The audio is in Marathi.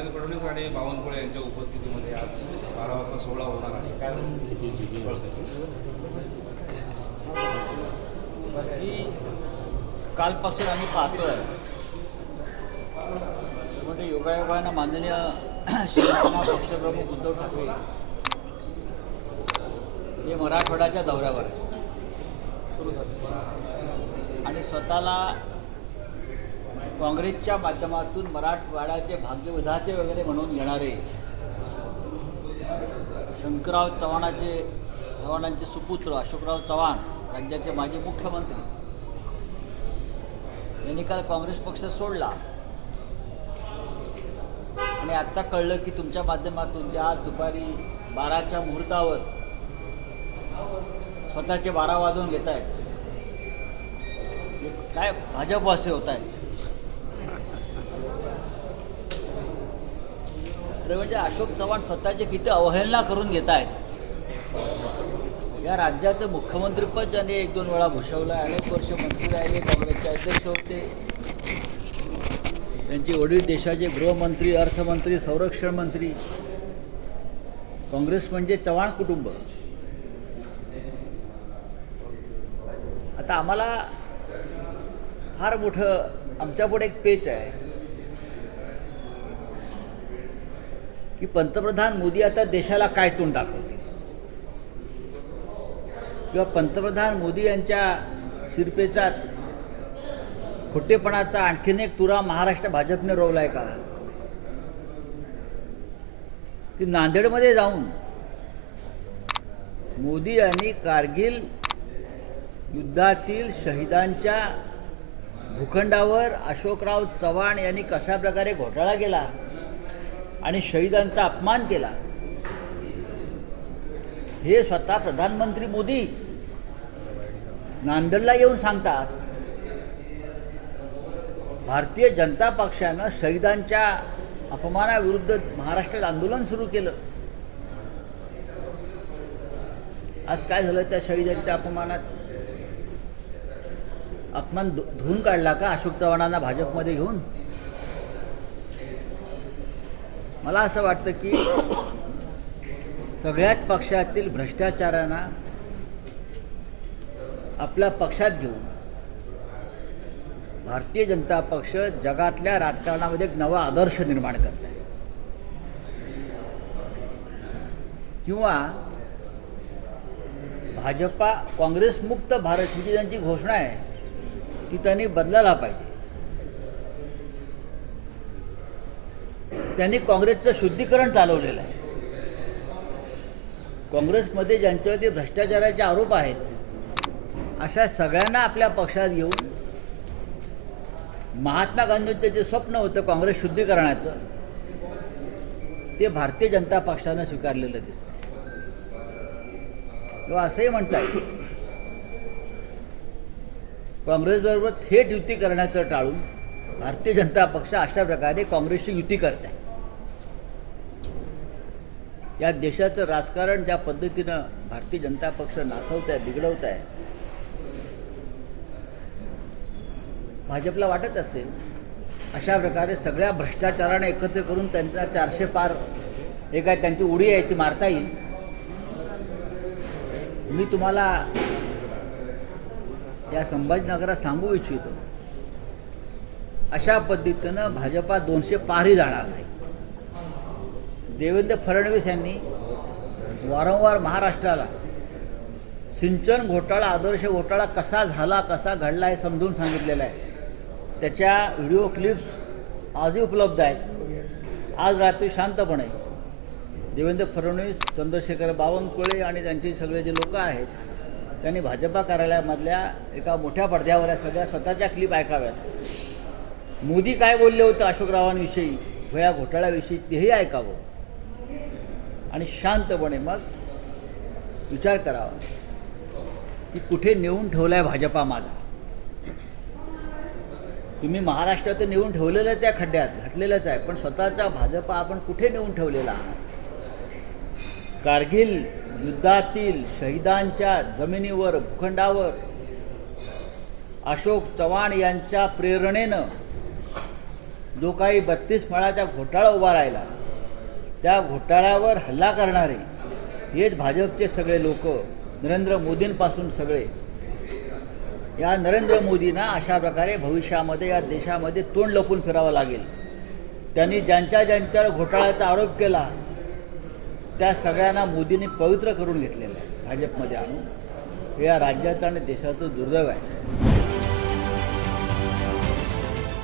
देवेंद्र फडणवीस आणि बावनकुळे यांच्या उपस्थितीमध्ये आज बारा वाजता सोहळा होणार आहे. काय कालपासून आम्ही पाहतोय. म्हणजे योगायोगानं माननीय शिवसेना पक्षप्रमुख उद्धव ठाकरे हे मराठवाड्याच्या दौऱ्यावर आहे आणि स्वतःला काँग्रेसच्या माध्यमातून मराठवाड्याचे भाग्यविधाते वगैरे म्हणून घेणारे शंकरराव चव्हाणाचे चव्हाणांचे सुपुत्र अशोकराव चव्हाण राज्याचे माजी मुख्यमंत्री. यांनी काल काँग्रेस पक्ष सोडला. आणि आत्ता कळलं की तुमच्या माध्यमातून ते आज दुपारी बाराच्या मुहूर्तावर स्वतःचे बारा वाजवून घेत आहेत काय भाजप असे होत आहेत म्हणजे अशोक चव्हाण स्वतःची किती अवहेलना करून घेत आहेत या राज्याचं मुख्यमंत्रीपद ज्यांनी एक दोन वेळा भूषवलं अनेक वर्ष मंत्री राहिले काँग्रेसचे अध्यक्ष होते. त्यांचे वडील देशाचे गृहमंत्री अर्थमंत्री संरक्षण मंत्री. काँग्रेस म्हणजे चव्हाण कुटुंब. आता आम्हाला फार मोठं आमच्यापुढे एक पेच आहे. की पंतप्रधान मोदी आता देशाला काय तोंड दाखवतील? किंवा पंतप्रधान मोदी यांच्या शिरपेचा खोटेपणाचा आणखीन एक तुरा महाराष्ट्र भाजपने रोवलाय का? की नांदेडमध्ये जाऊन मोदी यांनी कारगिल युद्धातील शहीदांच्या भूखंडावर अशोकराव चव्हाण यांनी कशा प्रकारे घोटाळा केला? आणि शहीदांचा अपमान केला. हे स्वतः प्रधानमंत्री मोदी नांदेडला येऊन सांगतात. भारतीय जनता पक्षानं शहीदांच्या अपमानाविरुद्ध महाराष्ट्रात आंदोलन सुरू केलं. आज काय झालं त्या शहीदांच्या अपमानाचं अपमान धु- धुवून काढला का अशोक चव्हाणांना भाजपमध्ये घेऊन? मला असं वाटतं की सगळ्याच पक्षातील भ्रष्टाचारांना आपल्या पक्षात घेऊन भारतीय जनता पक्ष जगातल्या राजकारणामध्ये एक नवा आदर्श निर्माण करत आहे. किंवा भाजपा काँग्रेसमुक्त भारत ही जी त्यांची घोषणा आहे ती त्यांनी बदलायला पाहिजे. त्यांनी काँग्रेसचं शुद्धीकरण चालवलेलं आहे. काँग्रेसमध्ये ज्यांच्यावरती भ्रष्टाचाराचे आरोप आहेत अशा सगळ्यांना आपल्या पक्षात येऊन महात्मा गांधींचं जे स्वप्न होतं काँग्रेस शुद्धीकरणाचं ते भारतीय जनता पक्षानं स्वीकारलेलं दिसतं किंवा असंही म्हणता येईल काँग्रेसबरोबर थेट युती करण्याचं टाळून भारतीय जनता पक्ष अशा प्रकारे काँग्रेसची युती करत आहे. या देशाचं राजकारण ज्या पद्धतीनं भारतीय जनता पक्ष नासवत आहे बिघडवत आहे भाजपला वाटत असेल अशा प्रकारे सगळ्या भ्रष्टाचाराने एकत्र करून त्यांचा चारशे पार हे काय त्यांची उडी आहे ती मारता येईल? मी तुम्हाला या संभाजीनगरात सांगू इच्छितो. अशा पद्धतीनं भाजपा दोनशे पारही जाणार नाही. देवेंद्र फडणवीस यांनी वारंवार महाराष्ट्राला सिंचन घोटाळा आदर्श घोटाळा कसा झाला कसा घडला हे समजून सांगितलेलं आहे. त्याच्या व्हिडिओ क्लिप्स आजही उपलब्ध आहेत. आज रात्री शांतपणे देवेंद्र फडणवीस चंद्रशेखर बावनकुळे आणि त्यांचे सगळे जे लोक आहेत त्यांनी भाजपा कार्यालयामधल्या एका मोठ्या पडद्यावर या सगळ्या स्वतःच्या क्लिप ऐकाव्यात. मोदी काय बोलले होते अशोकरावांविषयी व या घोटाळ्याविषयी तेही ऐकावं. आणि शांतपणे मग विचार करावा की कुठे नेऊन ठेवला आहे भाजपा माझा? तुम्ही महाराष्ट्रात नेऊन ठेवलेलंच आहे खड्ड्यात घातलेलंच आहे पण स्वतःचा भाजपा आपण कुठे नेऊन ठेवलेला आहात? कारगिल युद्धातील शहीदांच्या जमिनीवर भूखंडावर अशोक चव्हाण यांच्या प्रेरणेनं जो काही बत्तीस फळाचा घोटाळा उभा राहिला त्या घोटाळ्यावर हल्ला करणारे हेच भाजपचे सगळे लोक नरेंद्र मोदींपासून सगळे. या नरेंद्र मोदींना अशा प्रकारे भविष्यामध्ये या देशामध्ये तोंड लपून फिरावं लागेल. त्यांनी ज्यांच्या ज्यांच्यावर घोटाळ्याचा आरोप केला त्या सगळ्यांना मोदींनी पवित्र करून घेतलेलं आहे. भाजपमध्ये आणून. हे या राज्याचं आणि देशाचं दुर्दैव आहे.